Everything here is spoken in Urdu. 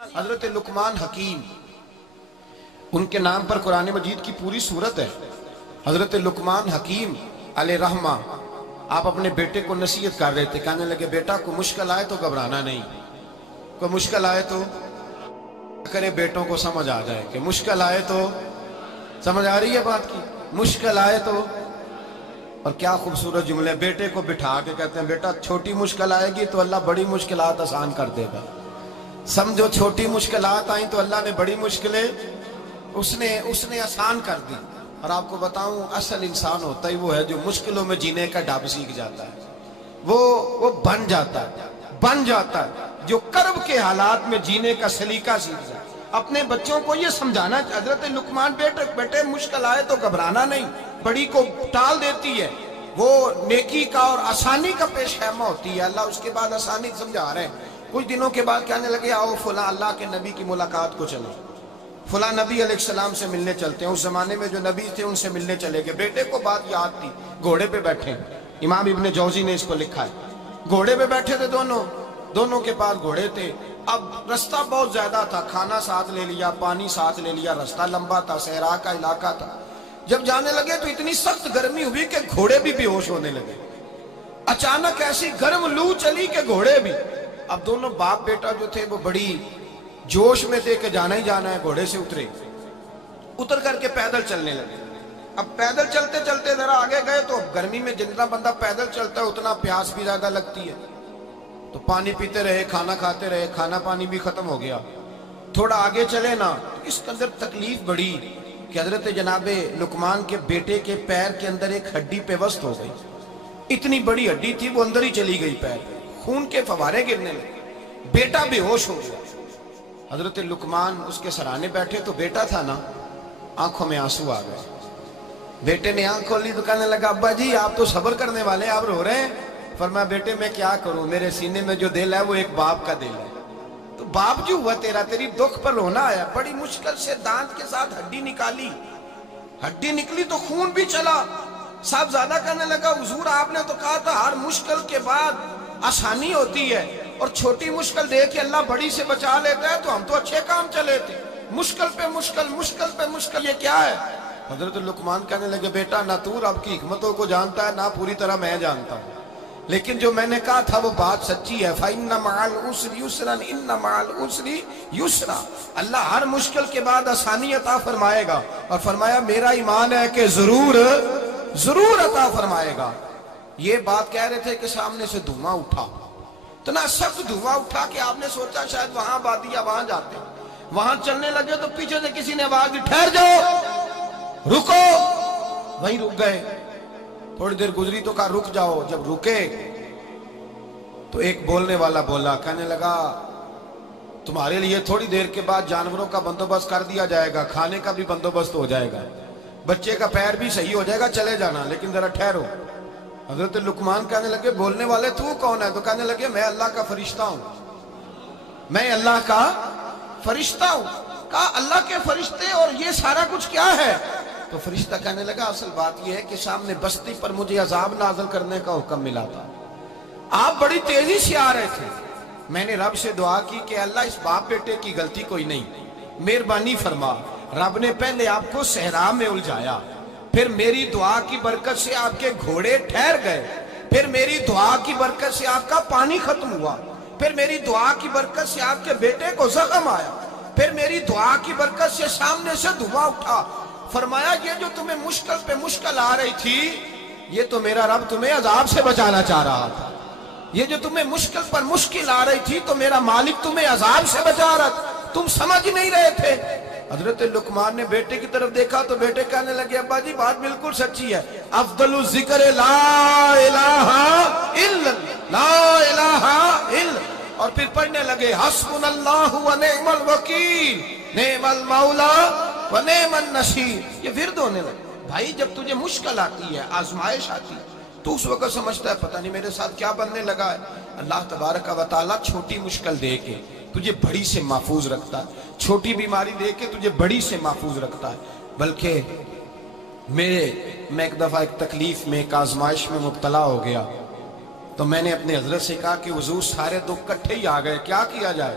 حضرت لقمان حکیم، ان کے نام پر قرآن مجید کی پوری سورت ہے۔ حضرت لقمان حکیم علیہ رحمہ آپ اپنے بیٹے کو نصیحت کر رہے تھے، کہنے لگے بیٹا کوئی مشکل آئے تو گھبرانا نہیں، کوئی مشکل آئے تو کرے بیٹوں کو سمجھ آ جائے کہ مشکل آئے تو سمجھ آ رہی ہے بات کی، مشکل آئے تو۔ اور کیا خوبصورت جملے، بیٹے کو بٹھا کے کہتے ہیں بیٹا چھوٹی مشکل آئے گی تو اللہ بڑی مشکلات آسان کر دے گا، سمجھو چھوٹی مشکلات آئیں تو اللہ نے بڑی مشکلیں اس نے آسان کر دی۔ اور آپ کو بتاؤں اصل انسان ہوتا ہی وہ ہے جو مشکلوں میں جینے کا ڈھب سیکھ جاتا ہے، وہ بن جاتا ہے جو کرب کے حالات میں جینے کا سلیقہ سیکھ جاتا ہے۔ اپنے بچوں کو یہ سمجھانا، حضرت لقمان بیٹے مشکل آئے تو گھبرانا نہیں، بڑی کو ٹال دیتی ہے، وہ نیکی کا اور آسانی کا پیش خیمہ ہوتی ہے، اللہ اس کے بعد آسانی سمجھا رہے ہیں۔ کچھ دنوں کے بعد کہنے لگے آؤ فلاں اللہ کے نبی کی ملاقات کو چلو، فلاں نبی علیہ السلام سے ملنے چلتے ہیں۔ اس زمانے میں جو نبی تھے ان سے ملنے چلے گئے، بیٹے کو بات یاد تھی، گھوڑے پہ بیٹھے، امام ابن جوزی نے اس کو لکھا ہے، گھوڑے پہ بیٹھے تھے دونوں کے پاس گھوڑے تھے۔ اب رستہ بہت زیادہ تھا، کھانا ساتھ لے لیا، پانی ساتھ لے لیا، رستہ لمبا تھا، صحرا کا علاقہ تھا۔ جب جانے لگے تو اتنی سخت گرمی ہوئی کہ گھوڑے بھی بے ہوش ہونے لگے، اچانک ایسی گرم لو چلی کہ گھوڑے بھی۔ اب دونوں باپ بیٹا جو تھے وہ بڑی جوش میں تھے کہ جانا ہی جانا ہے، گھوڑے سے اتر کر کے پیدل چلنے لگے۔ اب پیدل چلتے چلتے ذرا آگے گئے تو اب گرمی میں جتنا بندہ پیدل چلتا ہے اتنا پیاس بھی زیادہ لگتی ہے، تو پانی پیتے رہے، کھانا کھاتے رہے، کھانا پانی بھی ختم ہو گیا۔ تھوڑا آگے چلے نا، اس کے اندر تکلیف بڑی کہ حضرت جناب لقمان کے بیٹے کے پیر کے اندر ایک ہڈی پیوست ہو گئی، اتنی بڑی ہڈی تھی وہ اندر ہی چلی گئی، پیر خون کے فوارے گرنے لگے، بیٹا بے ہوش ہو گیا۔ حضرت لقمان اس کے سرانے بیٹھے تو بیٹا تھا نا، آنکھوں میں آنسو آ گئے۔ بیٹے نے آنکھ کھولی تو کہنے لگا ابا جی آپ تو صبر کرنے والے ہیں، آپ رو رہے ہیں۔ فرمایا بیٹے میں کیا کروں، میرے سینے میں جو دل ہے وہ ایک باپ کا دل ہے، تو باپ جو ہوا تیری دکھ پر رونا آیا۔ بڑی مشکل سے دانت کے ساتھ ہڈی نکالی، ہڈی نکلی تو خون بھی چلا۔ صاحب زیادہ کہنے لگا حضور آپ نے تو کہا تھا ہر مشکل کے بعد آسانی ہوتی ہے، اور چھوٹی مشکل دیکھ کے اللہ بڑی سے بچا لیتا ہے، تو ہم تو اچھے کام چلے تھے، مشکل پہ مشکل یہ کیا ہے؟ حضرت لقمان کہنے لگے بیٹا نہ تو رب کی حکمتوں کو جانتا ہے، نہ پوری طرح میں جانتا ہوں، لیکن جو میں نے کہا تھا وہ بات سچی ہے۔ فَإِنَّ مَعَ الْعُسْرِ يُسْرًا إِنَّ مَعَ الْعُسْرِ يُسْرًا، اللہ ہر مشکل کے بعد آسانی عطا فرمائے گا، اور فرمایا میرا ایمان ہے کہ ضرور عطا فرمائے گا۔ یہ بات کہہ رہے تھے کہ سامنے سے دھواں اٹھا، اتنا سخت دھواں اٹھا کہ آپ نے سوچا شاید وہاں بادی یا وہاں جاتے ہیں۔ وہاں چلنے لگے تو پیچھے سے کسی نے آواز دی ٹھہر جاؤ، رکو، وہیں رک گئے۔ تھوڑی دیر گزری تو کہا رک جاؤ، جب رکے تو ایک بولنے والا بولا، کہنے لگا تمہارے لیے تھوڑی دیر کے بعد جانوروں کا بندوبست کر دیا جائے گا، کھانے کا بھی بندوبست ہو جائے گا، بچے کا پیر بھی صحیح ہو جائے گا، چلے جانا لیکن ذرا ٹھہرو۔ حضرت لقمان کہنے لگے بولنے والے تو کون ہے؟ تو کہنے لگے میں اللہ کا فرشتہ ہوں، میں اللہ کا فرشتہ ہوں۔ کہا اللہ کے فرشتے اور یہ سارا کچھ کیا ہے؟ تو فرشتہ کہنے لگا اصل بات یہ ہے کہ سامنے بستی پر مجھے عذاب نازل کرنے کا حکم ملا تھا، آپ بڑی تیزی سے آ رہے تھے، میں نے رب سے دعا کی کہ اللہ اس باپ بیٹے کی غلطی کوئی نہیں، مہربانی فرما۔ رب نے پہلے آپ کو صحرا میں الجھایا، پھر میری دعا کی برکت سے آپ کے گھوڑے ٹھہر گئے، پھر میری دعا کی برکت سے آپ کا پانی ختم ہوا، پھر میری دعا کی برکت سے آپ کے بیٹے کو زخم آیا، پھر میری دعا کی برکت سے سامنے سے دھواں اٹھا۔ فرمایا یہ جو تمہیں مشکل پہ مشکل آ رہی تھی، یہ تو میرا رب تمہیں عذاب سے بچانا چاہ رہا تھا، یہ جو تمہیں مشکل پر مشکل آ رہی تھی تو میرا مالک تمہیں عذاب سے بچا رہا تھا، تم سمجھ نہیں رہے تھے۔ حضرت لقمان نے بیٹے کی طرف دیکھا تو بیٹے کہنے لگے ابا جی بات بالکل سچی ہے، افضل الذکر لا الہ الا لا الہ الا، اور پھر پڑھنے لگے حسبنا اللہ و نعم الوکیل نعم المولا و نعم النصیر۔ یہ ورد ہونے لگے۔ بھائی جب تجھے مشکل آتی ہے، آزمائش آتی ہے، تو اس وقت سمجھتا ہے پتہ نہیں میرے ساتھ کیا بننے لگا ہے۔ اللہ تبارک و تعالیٰ چھوٹی مشکل دے کے تجھے بڑی سے محفوظ رکھتا ہے، چھوٹی بیماری دے کے تجھے بڑی سے محفوظ رکھتا ہے۔ بلکہ میں ایک دفعہ ایک تکلیف میں ایک آزمائش میں مبتلا ہو گیا، تو میں نے اپنے حضرت سے کہا کہ حضور سارے دکھ کٹھے ہی آ گئے، کیا کیا جائے؟